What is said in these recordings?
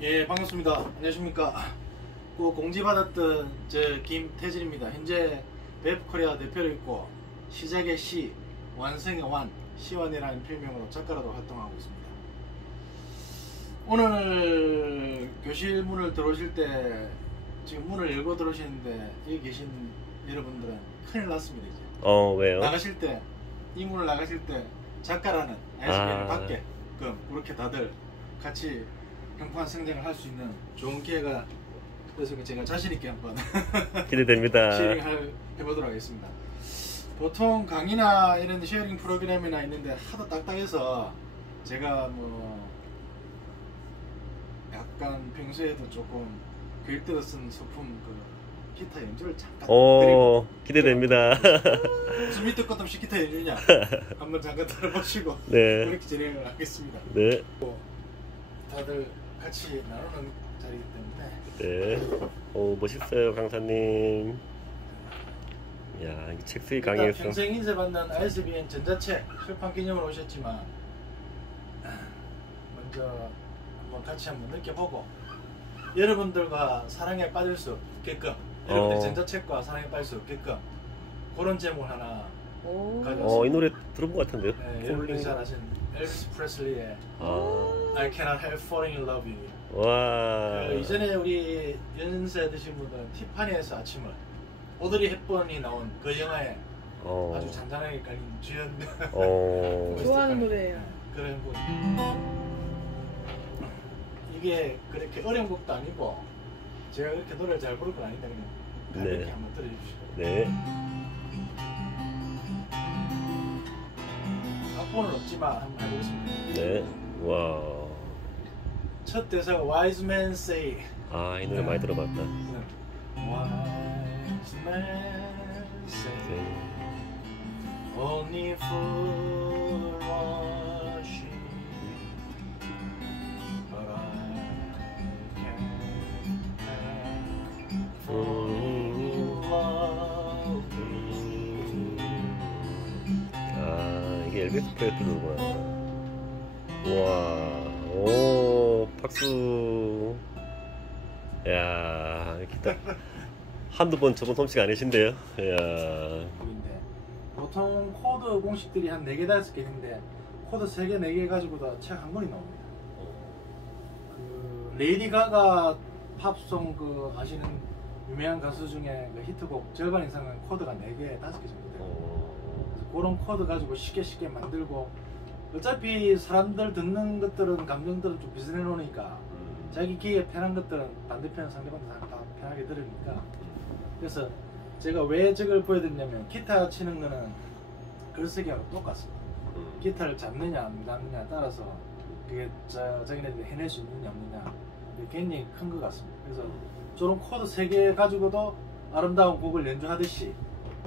예, 반갑습니다. 안녕하십니까. 꼭 공지받았던 저 김태진입니다. 현재 베프코리아 대표로 있고 시작의 시, 완성의 완, 시완이라는 필명으로 작가로도 활동하고 있습니다. 오늘 교실 문을 들어오실 때 지금 문을 열고 들어오시는데 여기 계신 여러분들은 큰일 났습니다. 이제 왜요? 나가실 때, 이 문을 나가실 때 작가라는 ISBN을 받게끔 그렇게 다들 같이 평판 성장을 할 수 있는 좋은 기회가 그래서 제가 자신있게 한번 기대됩니다. 쉐어링을 해보도록 하겠습니다. 보통 강의나 이런 쉐어링 프로그램이나 있는데 하도 딱딱해서 제가 뭐 약간 평소에도 조금 교육 때도 쓴 소품 그 기타 연주를 잠깐 드리고 기대됩니다. 무슨 밑도 끝도 없이 기타 연주냐 한번 잠깐 들어보시고 네. 그렇게 진행을 하겠습니다. 네. 다들 같이 나누는 자리이기 때문에 네. 오, 멋있어요, 강사님. 야, 이 책 수익 강의에서 평생 인쇄받는 ISBN 전자책 출판 기념으로 오셨지만 먼저 한번 같이 한번 느껴보고 여러분들과 사랑에 빠질 수 없게끔 여러분들 전자책과 사랑에 빠질 수 없게끔 그런 제목을 하나 가져왔습니다. 이 노래 들어본 것 같은데요? 네, 여러분들이 잘 아시는 엘비스 프레슬리의 I Cannot Help Falling in Love with You. 와. 이전에 우리 연세 드신 분들은 티파니에서 아침을 오드리 헵번이 나온 그 영화에 아주 잔잔하게 깔린 주연 좋아하는 노래예요. 그런 분. 이게 그렇게 어려운 곡도 아니고 제가 그렇게 노래를 잘 부를 건 아닌데 그냥 가볍게 한번 들어주시고. 네. 악보는 없지만 한번 해보겠습니다. 네. 와. 첫 대사가 Wise Men Say. 이 노래 많이 들어봤다. Wise men say only fool rush in, but I can't fall love me. 이게 엘비스 프레슬리구나. 와. 오, 박수. 야, 기타 한두 번 쳐본 솜씨가 아니신데요. 야. 보통 코드 공식들이 한 4개, 5개 있는데 코드 3개, 4개 가지고도 책 한 권이 나옵니다. 그 레이디 가가 팝송 그 아시는 유명한 가수 중에 그 히트곡 절반 이상은 코드가 4개, 5개 정도 돼요. 그래서 그런 코드 가지고 쉽게 만들고 어차피 사람들 듣는 것들은 감정들은 좀 비슷해 놓으니까 자기 귀에 편한 것들은 반대편 상대방도 다 편하게 들으니까 그래서 제가 왜 저걸 보여드리냐면 기타 치는 거는 글쓰기하고 똑같습니다. 기타를 잡느냐 안 잡느냐 따라서 그게 자기네들이 해낼 수 있느냐 없느냐 굉장히 큰 것 같습니다. 그래서 저런 코드 3개 가지고도 아름다운 곡을 연주하듯이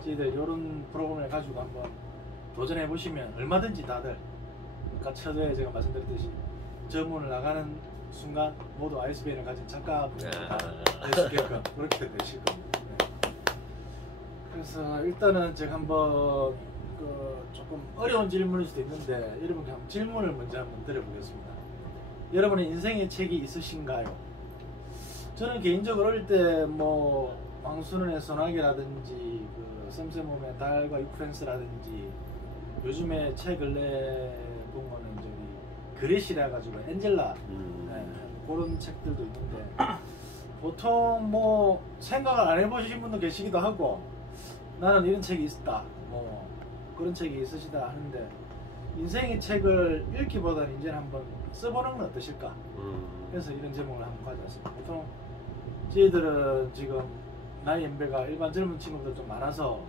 저희들 이런 프로그램을 가지고 한번 도전해 보시면 얼마든지 다들 아까 처음에 제가 말씀드렸듯이 저 문을 나가는 순간 모두 ISBN을 가진 작가분이 될 수 있게끔 그렇게 되실 겁니다. 네. 그래서 일단은 제가 한번 조금 어려운 질문일 수도 있는데 여러분께 한번 질문을 먼저 한번 드려보겠습니다. 여러분의 인생의 책이 있으신가요? 저는 개인적으로 어릴 때 뭐 황순원의 소나기라든지 그 샘샘홈의 달과 유프렌스라든지 요즘에 책 근래 본 거는 저기 그릿이라 가지고 엔젤라 그런 책들도 있는데 보통 뭐 생각을 안 해보신 분도 계시기도 하고 나는 이런 책이 있다 뭐 그런 책이 있으시다 하는데 인생의 책을 읽기보다는 이제는 한번 써보는 건 어떠실까? 그래서 이런 제목을 한번 가져왔습니다. 보통 저희들은 지금 나이 연배가 일반 젊은 친구들 좀 많아서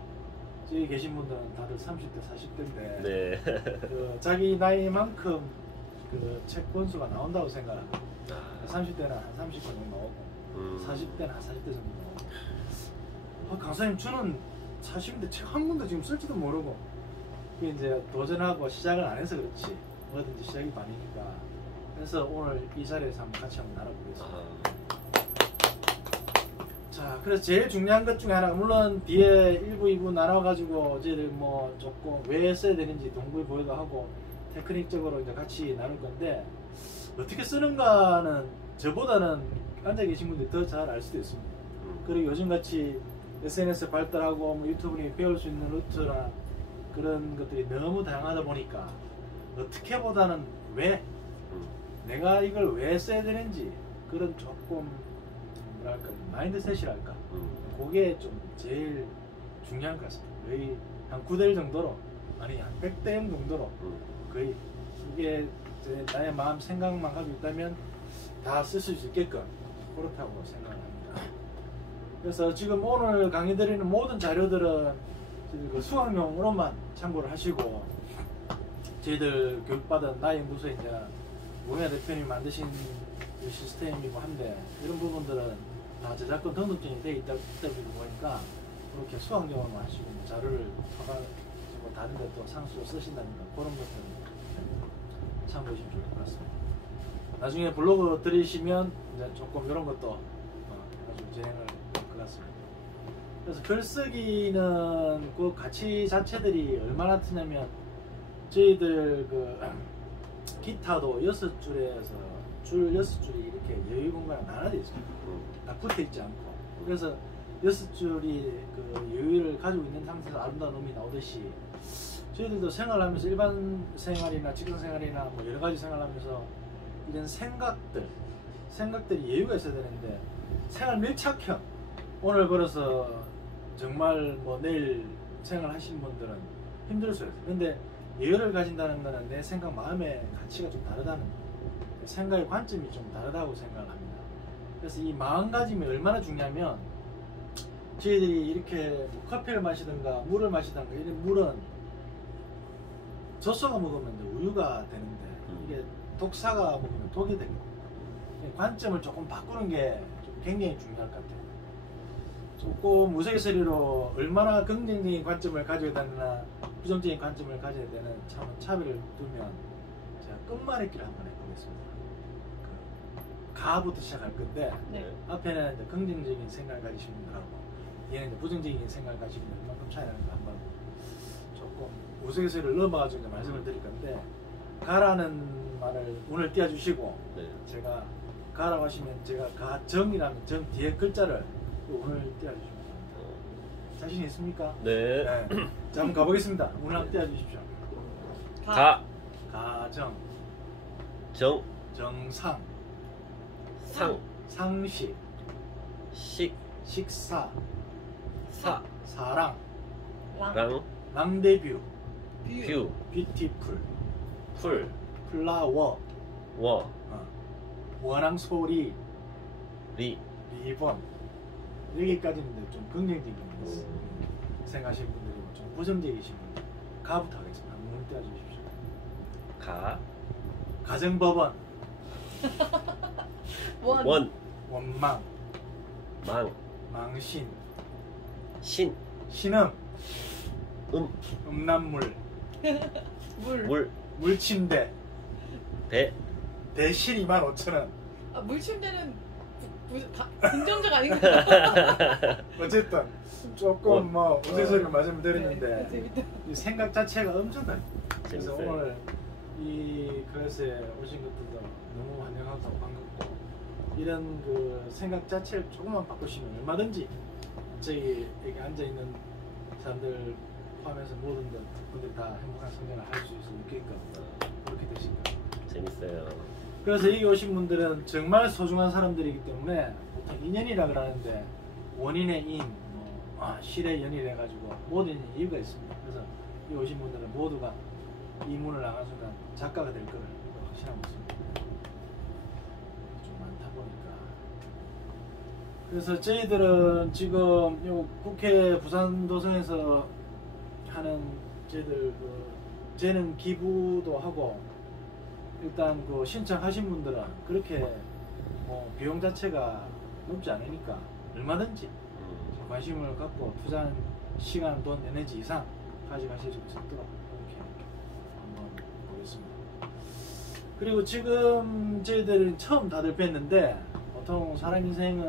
저기 계신 분들은 다들 30대, 40대인데 네. 그 자기 나이만큼 그 책 권수가 나온다고 생각합니다. 30대는 한 30권 정도 나오고 40대는 한 40대 정도 나오고 강사님 저는 40인데 책 한 권도 지금 쓸지도 모르고 그게 이제 도전하고 시작을 안 해서 그렇지 뭐든지 시작이 반이니까 그래서 오늘 이 자리에서 한번 같이 한번 나눠보겠습니다. 자, 그래서 제일 중요한 것 중에 하나가 물론 뒤에 1부, 2부 나눠가지고 저희들 뭐 조금 왜 써야 되는지 동부에 보여도 하고 테크닉적으로 이제 같이 나눌 건데 어떻게 쓰는가는 저보다는 앉아 계신 분들이 더 잘 알 수도 있습니다. 그리고 요즘같이 SNS 발달하고 뭐 유튜브에 배울 수 있는 루트나 그런 것들이 너무 다양하다 보니까 어떻게 보다는 왜 내가 이걸 왜 써야 되는지 그런 조금 뭐랄까 마인드셋이랄까 그게 좀 제일 중요한 것 같습니다. 거의 한 9대1 정도로 아니 한 100대 0 정도로 거의 이게 나의 마음 생각만 가지고 있다면 다 쓸 수 있게끔 그렇다고 생각을 합니다. 그래서 지금 오늘 강의 드리는 모든 자료들은 그 수강용으로만 참고를 하시고 저희들 교육받은 나의 무소에 이제 우영아 대표님이 만드신 시스템이고 한데 이런 부분들은 다 저작권 등록증이 되어 있다 보니까 그렇게 수강용으로만 하시고 자료를 뭐 다른 것도 상수로 쓰신다든가 그런 것들은 참고해 주시면 좋을 것 같습니다. 나중에 블로그 들으시면 이제 조금 이런 것도 아주 진행을 할 것 같습니다. 그래서 글쓰기는 그 가치 자체들이 얼마나 트냐면 저희들 그 기타도 6줄에서 줄 6줄이 이렇게 여유 공간에 나눠져 있습니다. 다 붙어 있지 않고 그래서 6줄이 그 여유를 가지고 있는 상태에서 아름다운 음이 나오듯이 저희들도 생활하면서 일반 생활이나 직장 생활이나 뭐 여러 가지 생활하면서 이런 생각들이 여유가 있어야 되는데 생활 밀착형 오늘 걸어서 정말 뭐 내일 생활하시는 분들은 힘들 수 있어요. 근데 여유를 가진다는 것은 내 생각, 마음의 가치가 좀 다르다는 거예요. 생각의 관점이 좀 다르다고 생각을 합니다. 그래서 이 마음가짐이 얼마나 중요하면 저희들이 이렇게 뭐 커피를 마시든가 물을 마시든가 이런 물은 젖소가 먹으면 우유가 되는데 이게 독사가 먹으면 독이 됩니다. 관점을 조금 바꾸는 게 좀 굉장히 중요할 것 같아요. 조금 우스갯소리로 얼마나 긍정적인 관점을 가져야 되나 부정적인 관점을 가져야 되는 차별을 두면 제가 끝말잇기를 한번 해보겠습니다. 그 가부터 시작할 건데 네. 앞에는 이제 긍정적인 생각을 가지신 분들하고 얘는 이제 부정적인 생각을 가지신 분들 얼마큼 차이 나는가 한번 조금 우스갯소리를 넘어가지고 이제 말씀을 드릴 건데 가라는 말을 오늘 띄워주시고 네. 제가 가라고 하시면 제가 가정이라면 정 뒤에 글자를 오늘 띄워주시면 됩니다. 자신 있습니까? 네. 자, 한번 가보겠습니다. 오늘 한번 띄워주십시오. 가, 가정, 정, 정상, 상, 상식, 식, 식사, 사, 사랑, 랑, 랑데뷰, 뷰, 뷰티풀, 풀, 플라워, 워, 원앙소리, 리, 리본 여기까지는 좀 긍정적인 생각하시는 분들이고 좀 부정적이신 분들 가부터 하겠습니다. 한번 띄워주십시오. 가, 가정법원, 원, 원망, 망, 망신, 신, 신음, 음란물, 물, 물침대, 배, 대실 25,000원. 아, 물침대는 긍정적 아닌가요? 어쨌든 조금 뭐 우스갯소리로 말씀을 드렸는데 네, 재밌다. 이 생각 자체가 엄청나요. 그래서 재밌어요. 오늘 이 클래스에 오신 것들도 너무 환영하고 반갑고 이런 그 생각 자체를 조금만 바꾸시면 얼마든지 저희 여기 앉아 있는 사람들 포함해서 모든 분들 다 행복한 성장을 할 수 있게끔 그렇게 되실 거예요. 재밌어요. 그래서 여기 오신 분들은 정말 소중한 사람들이기 때문에 보통 인연이라 그러는데 원인의 인, 실의 연이라 해가지고 모든 이유가 있습니다. 그래서 여기 오신 분들은 모두가 이 문을 나간 순간 작가가 될 거를 확신하고 있습니다. 좀 많다 보니까. 그래서 저희들은 지금 요 국회 부산도성에서 하는 저희들 그 재능 기부도 하고 일단 그 신청하신 분들은 그렇게 뭐 비용 자체가 높지 않으니까 얼마든지 관심을 갖고 투자한 시간, 돈, 에너지 이상 가져가실 수 있도록 이렇게 한번 보겠습니다. 그리고 지금 저희들이 처음 다들 뵀는데 보통 사람 인생은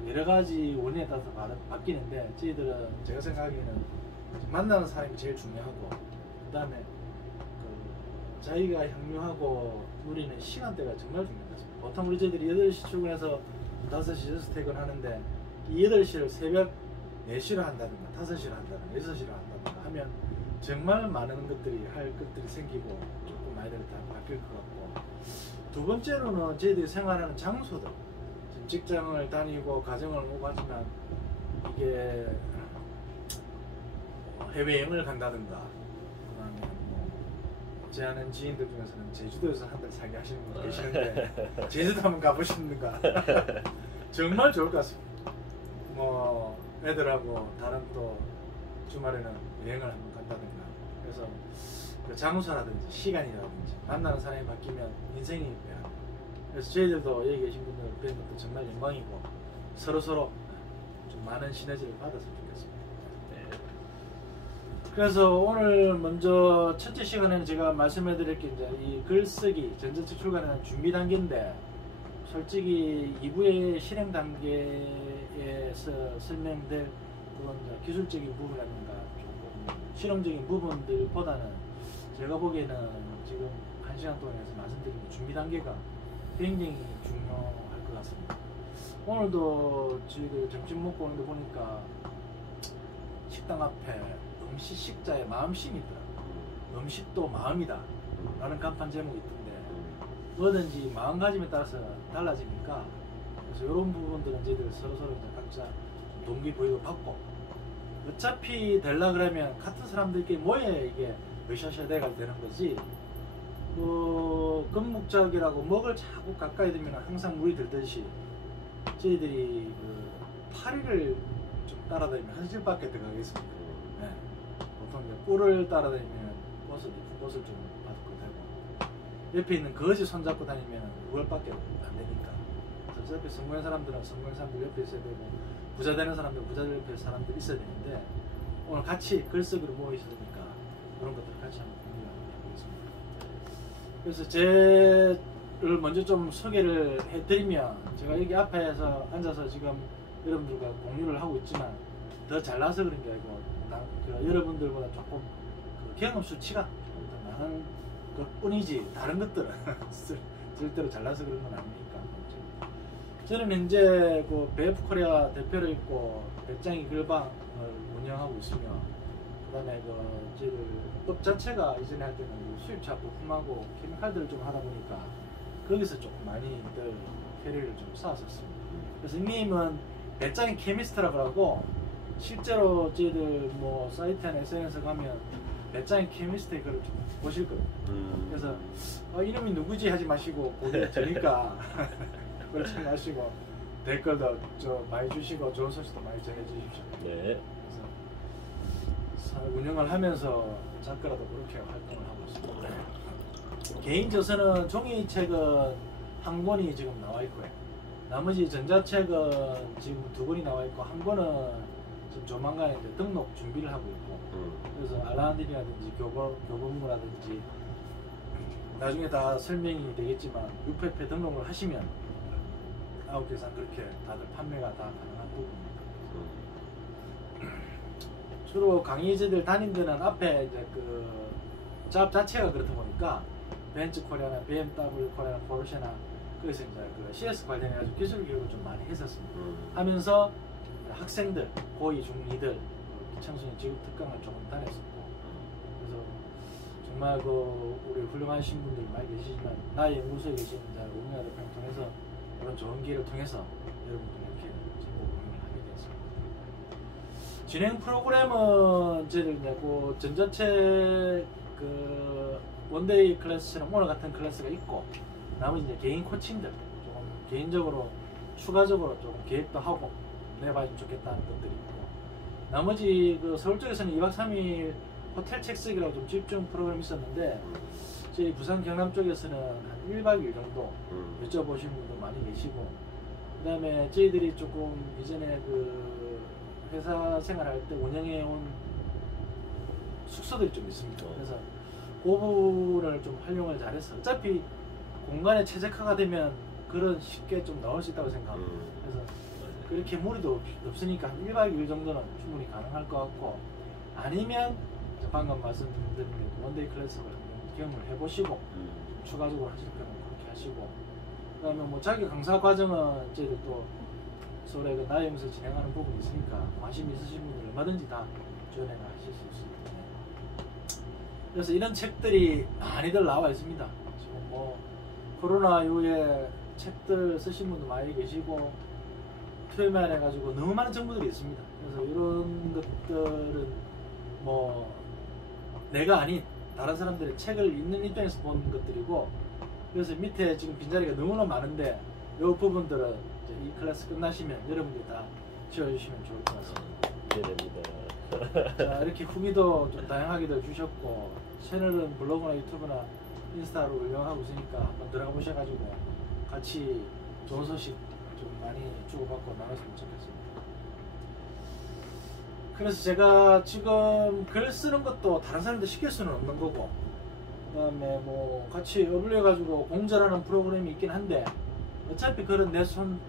그 여러 가지 원인에 따라서 바뀌는데 저희들은 제가 생각하기에는 만나는 사람이 제일 중요하고 그 다음에 자기가 향유하고 누리는 시간대가 정말 중요한 것 같습니다. 보통 우리 저희들이 8시 출근해서 5시 6시 퇴근하는데 이 8시를 새벽 4시로 한다든가 5시로 한다든가 6시로 한다든가 하면 정말 많은 것들이 할 것들이 생기고 조금 아이들이 다 바뀔 것 같고, 두 번째로는 저희들이 생활하는 장소들, 지금 직장을 다니고 가정을 오고 하지만 이게 해외여행을 간다든가, 그다음에 뭐 제 아는 지인들 중에서는 제주도에서 한 달 살게 하시는 분 계시는데 제주도 한번 가보시는가 정말 좋을 것 같습니다. 뭐 애들하고 다른 또 주말에는 여행을 한번 간다든가, 그래서 그 장소라든지 시간이라든지 만나는 사람이 바뀌면 인생이 변합니다. 그래서 저희들도 여기 계신 분들 뵈는 것도 정말 영광이고 서로서로 좀 많은 시너지를 받았으면 좋겠습니다. 네. 그래서 오늘 먼저 첫째 시간에는 제가 말씀해 드릴 게 이제 이 글쓰기 전자책 출간에 대한 준비 단계인데, 솔직히 2부의 실행 단계에서 설명될 그런 기술적인 부분이라든가 조금 실용적인 부분들보다는 제가 보기에는 지금 1시간 동안 해서 말씀드린 준비 단계가 굉장히 중요할 것 같습니다. 오늘도 저희들 점심 먹고 오는데 보니까 식당 앞에 음식 식자에 마음심이 있더라고요. 음식도 마음이다 라는 간판 제목이 있던데, 뭐든지 마음가짐에 따라서 달라지니까, 그래서 이런 부분들은 저희들 서로서로 이제 각자 동기부여도 받고, 어차피 되려 그러면 같은 사람들끼리 모여야 이게 으쌰으쌰 돼가 되는 거지, 그 금묵작이라고 먹을 자꾸 가까이 들면 항상 물이 들듯이 저희들이 그 파리를 좀 따라다니면 한 실밖에 들어가겠습니다. 네. 보통 이제 꿀을 따라다니면 꽃을 좀 받고 되고, 옆에 있는 거지 손잡고 다니면 9월밖에 안 되니까, 그래서 옆에 성공한 사람들은 성공한 사람들 옆에 있어야 되고, 부자 되는 사람들 부자들 옆에 사람들이 있어야 되는데, 오늘 같이 글쓰기로 모여 있으니까 그런 것들을 같이 한번 공유하겠습니다. 그래서 제를 먼저 좀 소개를 해드리면, 제가 여기 앞에서 앉아서 지금 여러분들과 공유를 하고 있지만 더 잘나서 그런 게 아니고 여러분들보다 조금 그 경험 수치가 더 많은 것 뿐이지 다른 것들은 절대로 잘나서 그런 건 아니니까. 저는 현재 그 BF 코리아 대표로 있고 배짱이 글방을 운영하고 있으며, 그 다음에 그 저희들 업 자체가 이전에 할 때는 수입차 부품하고 케미칼들을 좀 하다 보니까 거기서 조금 많이 캐리를 좀 쌓았었습니다. 그래서 님은 배짱이 케미스트라고 하고, 실제로 저희들 뭐 사이트나 SNS 가면 배짱이 케미스트의 글을 좀 보실 거예요. 그래서 이름이 누구지 하지 마시고 보기 좋으니까 그렇지 마시고 댓글도 좀 많이 주시고 좋은 소식도 많이 전해 주십시오. 네. 그래서 운영을 하면서 작가라도 그렇게 활동을 하고 있습니다. 개인 저서는 종이책은 한 권이 지금 나와 있고요. 나머지 전자책은 지금 2권이 나와 있고, 한 권은 지금 조만간 이제 등록 준비를 하고 있고, 그래서 알라딘이라든지 교보문고라든지 나중에 다 설명이 되겠지만 6회패 등록을 하시면 9개상 그렇게 다들 판매가 다 가능한 부분입니다. 주로 강의제들 다닌 데는 앞에 이제 그 잡 자체가 그렇다 보니까 벤츠 코리아나 BMW 코리아나 포르쉐나, 그래서 이제 그 CS 관련해가지고 기술 교육을 좀 많이 했었습니다. 하면서 학생들, 고2, 중2들 청소년 지급 특강을 조금 다녔었고, 그래서 정말 그 우리 훌륭하신 분들 많이 계시지만 나의 연구소에 계신 우미아 대표를 통해서 그런 좋은 기회를 통해서 여러분들 이렇게 정보 공유를 하게 되었습니다. 진행 프로그램은 저희들 이제 그 전자책 그 원데이 클래스처럼 오늘 같은 클래스가 있고, 나머지 이제 개인 코칭들 조금 개인적으로 추가적으로 조금 계획도 하고 내봐주면 좋겠다는 것들이 있고, 나머지 그 서울 쪽에서는 2박 3일 호텔 책쓰기라고 좀 집중 프로그램이 있었는데, 저희 부산 경남 쪽에서는 한 1박 2일 정도 여쭤보시는 분도 많이 계시고, 그 다음에 저희들이 조금 이전에 그 회사 생활할 때 운영해온 숙소들이 좀 있습니다. 그래서 그 부분을 좀 활용을 잘해서 어차피 공간에 최적화가 되면 그런 쉽게 좀 나올 수 있다고 생각합니다. 그래서 그렇게 무리도 없으니까 한 1박 2일 정도는 충분히 가능할 것 같고, 아니면 방금 말씀드린 원데이 클래스를 경험을 해보시고 추가적으로 하실 거면 그렇게 하시고, 그다음에 뭐 자기 강사 과정은 저희들 또 서울에 그 나이에서 진행하는 부분이 있으니까 관심 있으신 분들 얼마든지 다 지원해 하실 수 있습니다. 그래서 이런 책들이 많이들 나와 있습니다. 지금 뭐 코로나 이후에 책들 쓰신 분도 많이 계시고 투에만 해가지고 너무 많은 정보들이 있습니다. 그래서 이런 것들은 뭐 내가 아닌 다른 사람들이 책을 읽는 입장에서 본 것들이고, 그래서 밑에 지금 빈자리가 너무나 많은데 이 부분들은 이제 이 클래스 끝나시면 여러분들이 다 지워주시면 좋을 것 같습니다. 기대됩니다. 자, 이렇게 후기도 좀 다양하게들 주셨고, 채널은 블로그나 유튜브나 인스타로 운영하고 있으니까 한번 들어가 보셔가지고 같이 좋은 소식 좀 많이 주고받고 나갔으면 좋겠습니다. 그래서 제가 지금 글 쓰는 것도 다른 사람들 시킬 수는 없는 거고, 그 다음에 뭐 같이 어울려가지고 공절하는 프로그램이 있긴 한데, 어차피 글은 내 손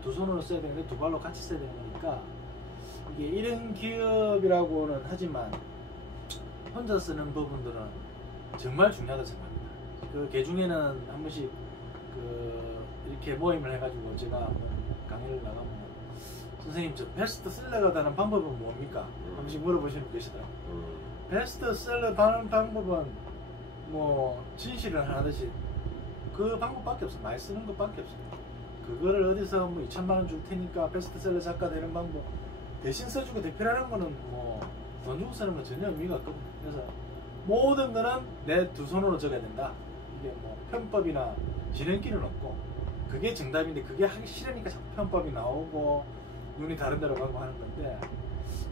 두 손으로 써야 되는데 두 발로 같이 써야 되는 거니까, 이게 이런 기업이라고는 하지만 혼자 쓰는 부분들은 정말 중요하다고 생각합니다. 그 개중에는 한 번씩 그 이렇게 모임을 해가지고 제가 한번 강의를 나가면, 선생님 저 베스트셀러가 되는 방법은 뭡니까? 한 번씩 물어보시는 분 계시더라고요. 베스트셀러 하는 방법은 뭐 진실을 하듯이 그 방법밖에 없어. 많이 쓰는 것밖에 없어요. 그거를 어디서 뭐 2,000만 원 줄 테니까 베스트셀러 작가 되는 방법 대신 써주고 대표라는 거는 뭐 돈 주고 쓰는 건 전혀 의미가 없거든요. 그래서 모든 거는 내 두 손으로 적어야 된다. 이게 뭐 편법이나 지름길은 없고, 그게 정답인데 그게 하기 싫으니까 자꾸 편법이 나오고 눈이 다른 데로 가고 하는 건데,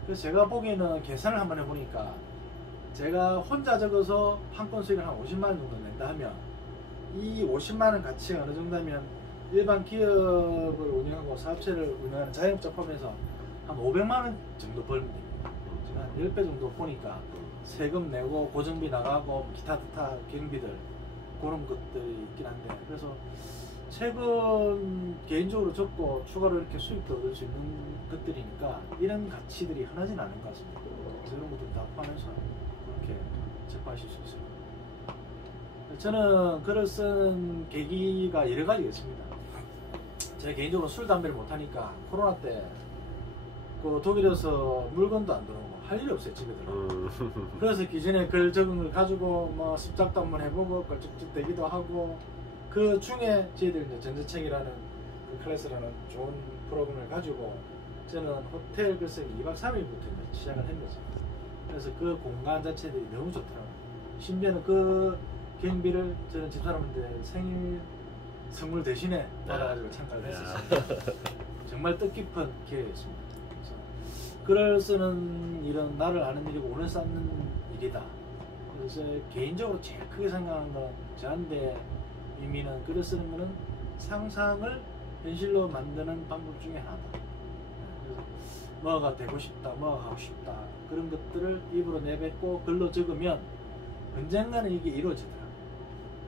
그래서 제가 보기에는 계산을 한번 해보니까 제가 혼자 적어서 한 건 수익을 한 50만 원 정도 낸다 하면, 이 50만 원 가치가 어느 정도면 일반 기업을 운영하고 사업체를 운영하는 자영업자 포함해서 한 500만 원 정도 벌면 됩니다. 제가 한 10배 정도 보니까 세금 내고 고정비 나가고 기타 경비들 그런 것들이 있긴 한데, 그래서 책은 개인적으로 적고 추가로 이렇게 수익도 얻을 수 있는 것들이니까 이런 가치들이 흔하진 않은 것 같습니다. 그래서 이런 것들 다 포함해서 그렇게 접하실 수 있어요. 저는 글을 쓴 계기가 여러 가지가 있습니다. 제가 개인적으로 술, 담배를 못하니까 코로나 때 그 독일에서 물건도 안 들어오고 할 일이 없어요, 집에 들어. 그래서 기존에 글 적은 걸 가지고 뭐 습작도 한번 해보고 걸쭉쭉 되기도 하고, 그 중에 저희들 이제 전자책이라는 그 클래스라는 좋은 프로그램을 가지고 저는 호텔 글쓰기 2박 3일부터 시작을 했거든요. 그래서 그 공간 자체들이 너무 좋더라고요. 심지어는 그 경비를 저는 집사람한테 생일 선물 대신에 받아가지고 참가를 했었어요. 정말 뜻깊은 기회였습니다. 그래서 글을 쓰는 일은 나를 아는 일이고 오늘 쌓는 일이다. 그래서 개인적으로 제일 크게 생각하는 건, 저한테 의미는 글을 쓰는 거는 상상을 현실로 만드는 방법 중에 하나다. 그래서 뭐가 되고 싶다, 뭐가 하고 싶다, 그런 것들을 입으로 내뱉고 글로 적으면 언젠가는 이게 이루어지더라고요.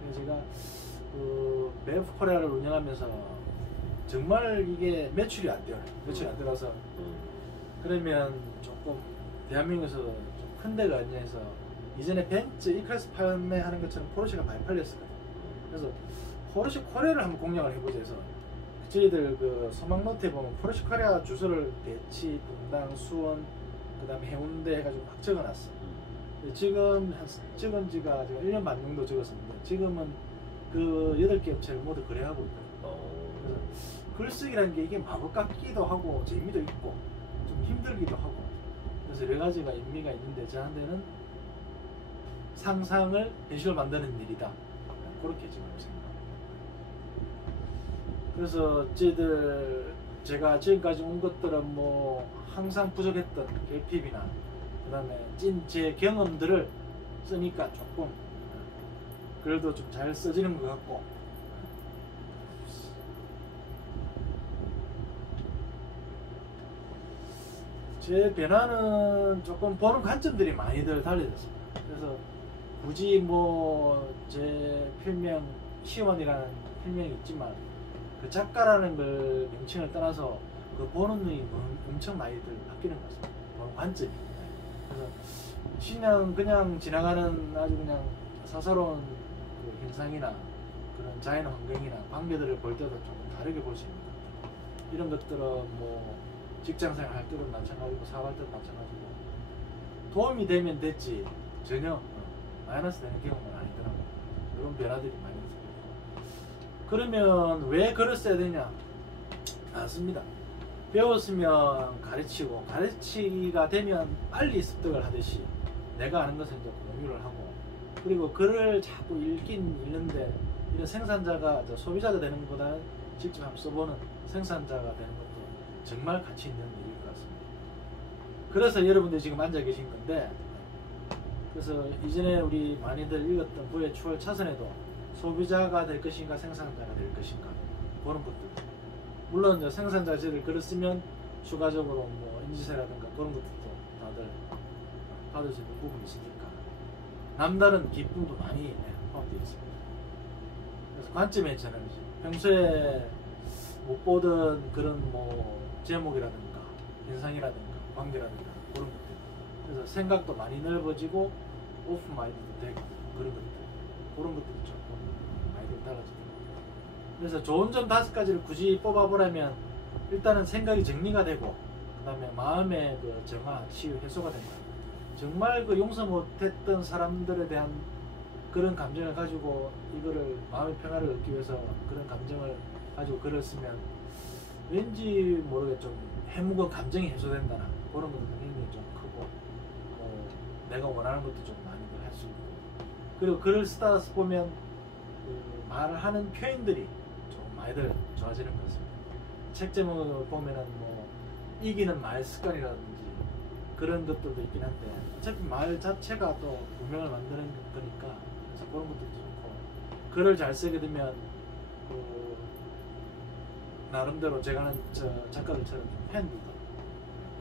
그래서 제가 그 베프 코리아를 운영하면서 정말 이게 매출이 안 돼요. 매출이 안 들어서 그러면 조금 대한민국에서 좀 큰 데가 아니냐 해서, 이전에 벤츠 E클래스 판매하는 것처럼 포르쉐가 많이 팔렸었거든요. 그래서 포르쉐 코리아를 한번 공략을 해보자 해서, 저희들 그 소망노트에 보면 포르쉐 코리아 주소를 대치, 분당, 수원, 그 다음에 해운대 해가지고 막 적어놨어. 지금 적은 지가 제가 1년 반 정도 적었었는데, 지금은 그 8개 업체를 모두 거래하고 있거든요. 그래서 글쓰기라는 게 이게 마법 같기도 하고 재미도 있고 좀 힘들기도 하고, 그래서 여러 가지가 의미가 있는데 저한테는 상상을 현실로 만드는 일이다. 그렇게 지금 생각합니다. 그래서 제가 지금까지 온 것들은 뭐 항상 부족했던 결핍이나 그 다음에 제 경험들을 쓰니까 조금 그래도 좀 잘 써지는 것 같고, 제 변화는 조금 보는 관점들이 많이들 달라졌습니다. 그래서 굳이 뭐 제 필명 시원이라는 필명이 있지만 그 작가라는 걸 명칭을 떠나서 그 보는 눈이 엄청 많이들 바뀌는 것 같습니다. 보는 관점이. 그래서 그냥 지나가는 아주 그냥 사사로운 그 현상이나 그런 자연 환경이나 관계들을 볼 때도 조금 다르게 볼 수 있는 것들. 이런 것들은 뭐 직장생활 할 때도 마찬가지고 사업할 때도 마찬가지고 도움이 되면 됐지 전혀 마이너스 되는 경우는 아니더라고. 이런 변화들이 많이 있습니다. 그러면 왜 글을 써야 되냐? 맞습니다. 배웠으면 가르치고 가르치기가 되면 빨리 습득을 하듯이 내가 아는 것을 이제 공유를 하고 그리고 글을 자꾸 읽긴 읽는데 이런 생산자가 소비자가 되는 것보다는 직접 한번 써보는 생산자가 되는 것도 정말 가치 있는 일일 것 같습니다. 그래서 여러분들이 지금 앉아 계신 건데 그래서 이전에 우리 많이들 읽었던 부의 추월 차선에도 소비자가 될 것인가 생산자가 될 것인가 그런 것들 물론 이제 생산자들을 글을 쓰면 추가적으로 뭐 인지세라든가 그런 것들도 다들 받을 수 있는 부분이 있으니까 남다른 기쁨도 많이 포함되어 있습니다. 그래서 관점의 전환이 평소에 못 보던 그런 뭐 제목이라든가 현상이라든가 관계라든가 그런 것들 그래서 생각도 많이 넓어지고 오픈 마인드도 되고 그런 것들이 조금 많이 달라집니다. 그래서 좋은 점 5가지를 굳이 뽑아보라면 일단은 생각이 정리가 되고 그 다음에 마음의 그 정화, 치유, 해소가 된다. 정말 그 용서 못했던 사람들에 대한 그런 감정을 가지고 이거를 마음의 평화를 얻기 위해서 그런 감정을 가지고 글을 쓰면 왠지 모르게 좀 해묵은 감정이 해소된다나 그런 것도 굉장히 좀 크고 내가 원하는 것도 좀 많이 할 수 있고 그리고 글을 쓰다 보면 그 말을 하는 표현들이 좀 많이들 좋아지는 것 같습니다. 책 제목을 보면은 뭐 이기는 말 습관이라든지 그런 것들도 있긴 한데 어차피 말 자체가 또 운명을 만드는 거니까 그래서 그런 것도 좋고 글을 잘 쓰게 되면 그 나름대로 제가 아는 작가들처럼 좀 팬들도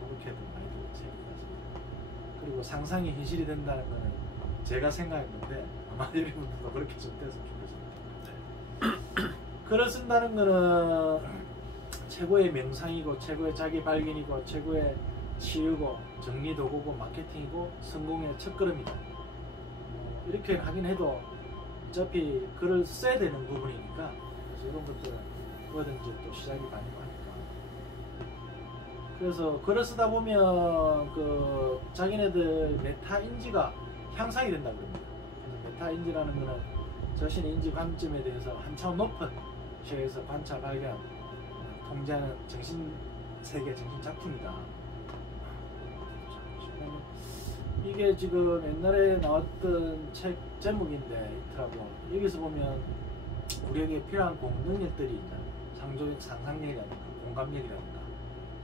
그렇게도 많이들 책이 있습니다. 그리고 상상이 현실이 된다는 거는 제가 생각했는데 아마 여러분들도 그렇게 좀 됐으면 좋겠습니다. 글을 쓴다는 거는 최고의 명상이고 최고의 자기 발견이고 최고의 치유고 정리도구고 마케팅이고 성공의 첫걸음이다. 이렇게 하긴 해도 어차피 글을 써야 되는 부분이니까 그래서 이런 것들은 뭐든지 또 시작이 아니고 하니까 그래서 글을 쓰다 보면 그 자기네들 메타인지가 향상이 된다 그럽니다. 그래서 메타인지라는 거는 자신의 인지 관점에 대해서 한참 높은 시각에서 관찰 발견 통제하는 정신세계 정신작품이다. 이게 지금 옛날에 나왔던 책 제목인데 있더라고. 여기서 보면 우리에게 필요한 능력들이 있잖아. 상조적 상상력이라든가 공감력이라든가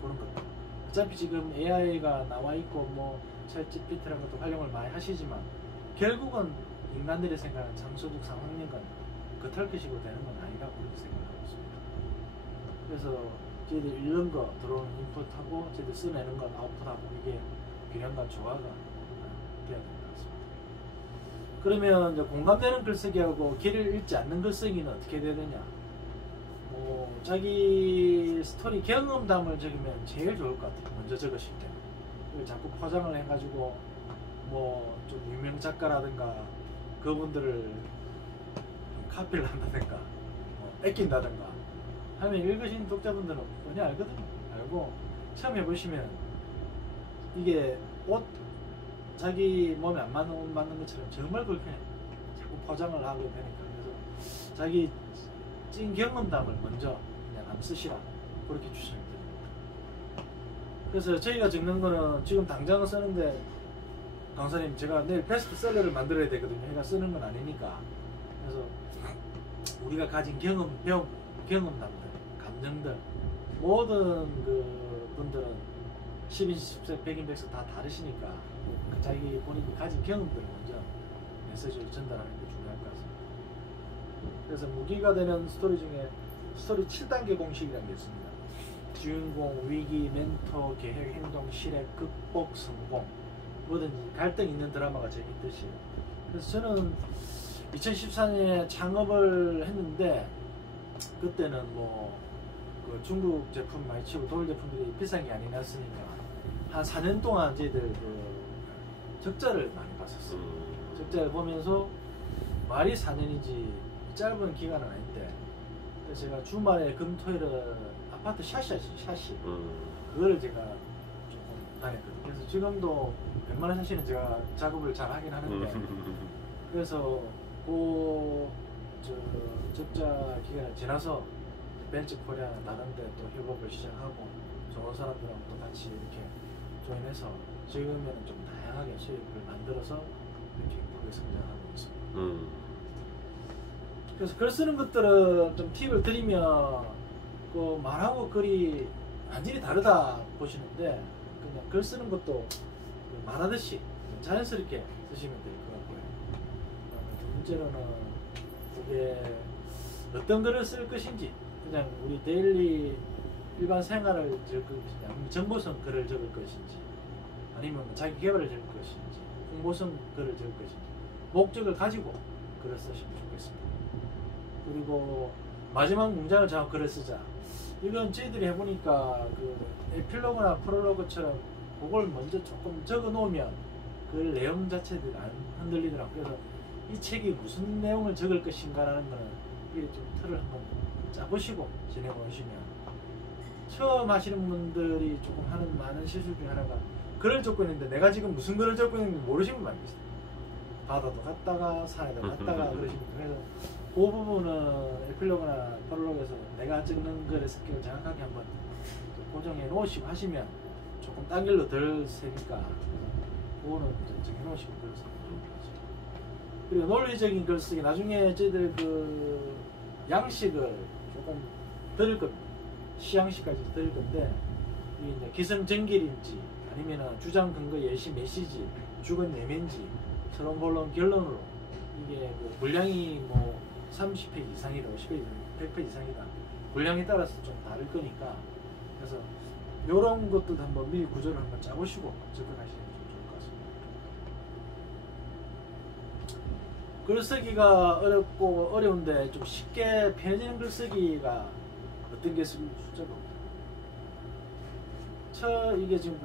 그런 것들. 어차피 지금 AI가 나와 있고 뭐 챗GPT라는 것도 활용을 많이 하시지만 결국은 인간들이 생각하는 상소적 상상력은 겉할 것이고 되는 건 아니라고 그렇게 생각하고 있습니다. 그래서 저희들 읽는 거 들어오는 인풋하고 저희들 써내는 건 아웃풋하고 이게 균형과 조화가 돼야 될 것 같습니다. 그러면 이제 공감되는 글쓰기하고 길을 잃지 않는 글쓰기는 어떻게 해야 되느냐? 자기 스토리 경험담을 적으면 제일 좋을 것 같아요. 먼저 적으실 때. 그리고 자꾸 포장을 해가지고 뭐 좀 유명 작가라든가 그분들을 카피를 한다든가 뺏긴다든가 하면 읽으신 독자분들은 뻔히 알거든요. 알고 처음 해보시면 이게 옷 자기 몸에 안 맞는 옷 맞는 것처럼 정말 불편해. 자꾸 포장을 하게 되니까. 그래서 자기 찐 경험담을 먼저 그냥 안 쓰시라 그렇게 추천드립니다. 그래서 저희가 적는 거는 지금 당장은 쓰는데 강사님 제가 내일 베스트셀러를 만들어야 되거든요. 제가 쓰는 건 아니니까. 그래서 우리가 가진 경험담들, 감정들 모든 그 분들은 10인, 10세, 100인, 100세 다 다르시니까 자기 본인이 가진 경험들을 먼저 메시지를 전달하는 게 중요할 것 같습니다. 그래서 무기가 되는 스토리 중에 스토리 7단계 공식이라는 게 있습니다. 주인공, 위기, 멘토, 계획, 행동, 실행, 극복, 성공. 뭐든지 갈등 있는 드라마가 재밌듯이. 그래서 저는 2014년에 창업을 했는데 그때는 뭐 그 중국 제품 많이 치고 독일 제품들이 비싼 게 아니었으니까 한 4년 동안 저희들 그 적자를 많이 봤었어요. 적자를 보면서 말이 4년이지 짧은 기간은 아닌데, 그래서 제가 주말에 금토일은 아파트 샤시하지, 샤시. 그거를 제가 조금 다녔거든요. 그래서 지금도 웬만한 샤시는 제가 작업을 잘 하긴 하는데, 그래서 적자 기간을 지나서 벤츠 코리아 다른 데 또 협업을 시작하고 좋은 사람들하고 또 같이 이렇게 조인해서 지금은 좀 다양하게 수입을 만들어서 이렇게 크게 성장하고 있습니다. 그래서 글 쓰는 것들은 좀 팁을 드리면 그 말하고 글이 완전히 다르다 보시는데, 그냥 글 쓰는 것도 말하듯이 자연스럽게 쓰시면 될 것 같고요. 두 번째로는 그게 어떤 글을 쓸 것인지, 그냥 우리 데일리 일반 생활을 적을 것인지, 아니면 정보성 글을 적을 것인지, 아니면 자기 개발을 적을 것인지, 홍보성 글을 적을 것인지, 목적을 가지고 글을 쓰시면 좋겠습니다. 그리고 마지막 문장을 정하고 글을 쓰자. 이건 저희들이 해보니까 그 에필로그나 프롤로그처럼 그걸 먼저 조금 적어 놓으면 그 내용 자체들이 안 흔들리더라고요. 그래서 이 책이 무슨 내용을 적을 것인가라는 거는 이게 좀 틀을 한번 짜보시고 진행해 보시면, 처음 하시는 분들이 조금 하는 많은 실수 중에 하나가 글을 적고 있는데 내가 지금 무슨 글을 적고 있는지 모르시는 분 많이 있어요. 바다도 갔다가 산에도 갔다가 그러시는 분. 그래서 그 부분은 에필로그나 프롤로그에서 내가 적는 글의 스킬을 정확하게 한번 고정해 놓으시고 하시면 조금 딴 길로 덜 세니까, 그거는 정해 놓으시고 글 쓰는 게 좋은 거죠. 그리고 논리적인 글쓰기, 나중에 저희들 그 양식을 조금 드릴 겁니다. 시양식까지 드릴 건데, 이게 이제 기승전결인지 아니면 주장 근거 예시 메시지 주건 내면지 서론 본론 결론으로, 이게 뭐 분량이 뭐 30페이지 이상이다, 50페이지, 100페이지 이상이다, 분량에 따라서 좀 다를 거니까, 그래서 이런 것들도 한번 미리 구조를 한번 짜보시고 접근하시는 게 좋을 것 같습니다. 글쓰기가 어렵고 어려운데 좀 쉽게 편해지는 글쓰기가 어떤 게 숫자가 이게 지금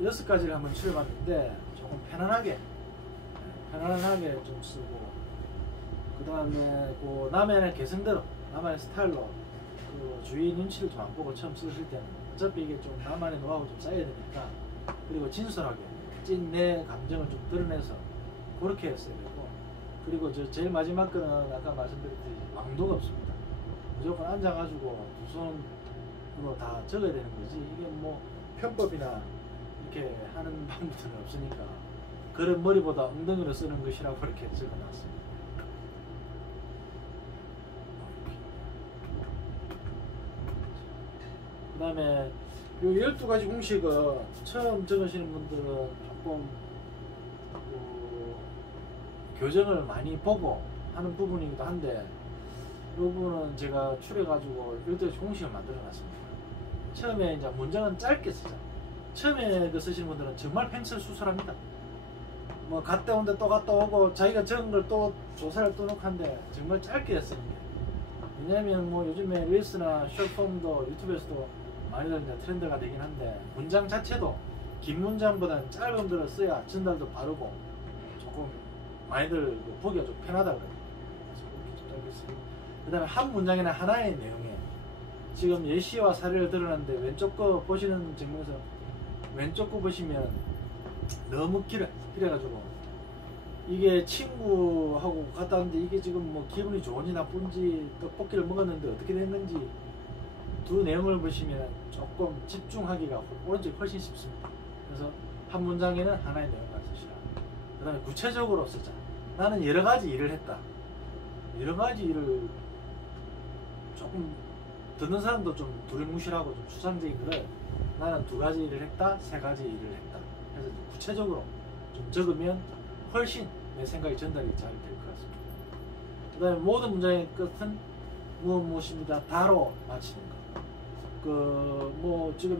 6가지를 한번 추려봤는데 조금 편안하게 좀 쓰고, 그 다음에 그 나만의 개성대로, 나만의 스타일로 그 주위 눈치를 좀 안 보고 처음 쓰실 때는 어차피 이게 좀 나만의 노하우 좀 쌓여야 되니까, 그리고 진솔하게 찐 내 감정을 좀 드러내서 그렇게 했어야 되고, 그리고 저 제일 마지막 거는 아까 말씀드렸듯이 왕도가 없습니다. 무조건 앉아가지고 두 손으로 다 적어야 되는 거지, 이게 뭐 편법이나 이렇게 하는 방법들은 없으니까 글은 머리보다 엉덩이로 쓰는 것이라고 이렇게 적어놨습니다. 그 다음에 요 12가지 공식은 처음 적으시는 분들은 조금 교정을 많이 보고 하는 부분이기도 한데, 이 부분은 제가 추려가지고 12가지 공식을 만들어 놨습니다. 처음에 이제 문장은 짧게 쓰자. 처음에 그 쓰시는 분들은 정말 횡설수설합니다. 뭐 갔다 온데 또 갔다 오고 자기가 적은 걸 또 조사를 또 놓고 한데 정말 짧게 쓰는 게, 왜냐면 뭐 요즘에 릴스나 숏폼도 유튜브에서도 많이들 이제 트렌드가 되긴 한데, 문장 자체도 긴 문장보다는 짧은 글을 써야 전달도 빠르고 조금 많이들 보기가 좀 편하다 그래요. 그래서 그렇게 좀 짧게 쓰고, 그 다음에 한 문장이나 하나의 내용에 지금 예시와 사례를 드러났는데, 왼쪽 거 보시는 측면에서 왼쪽 거 보시면 너무 길어가지고 이게 친구하고 갔다 왔는데 이게 지금 뭐 기분이 좋은지 나쁜지, 떡볶이를 먹었는데 어떻게 됐는지, 두 내용을 보시면 조금 집중하기가 오른쪽이 훨씬 쉽습니다. 그래서 한 문장에는 하나의 내용만 쓰시라. 그 다음에 구체적으로 쓰자. 나는 여러 가지 일을 했다. 여러 가지 일을 조금 듣는 사람도 좀 두리뭉실하고 좀 추상적인 글을, 나는 2가지 일을 했다, 3가지 일을 했다. 그래서 구체적으로 좀 적으면 훨씬 내 생각이 전달이 잘 될 것 같습니다. 그 다음에 모든 문장의 끝은 무엇입니다. 다로 마치는 거. 뭐 지금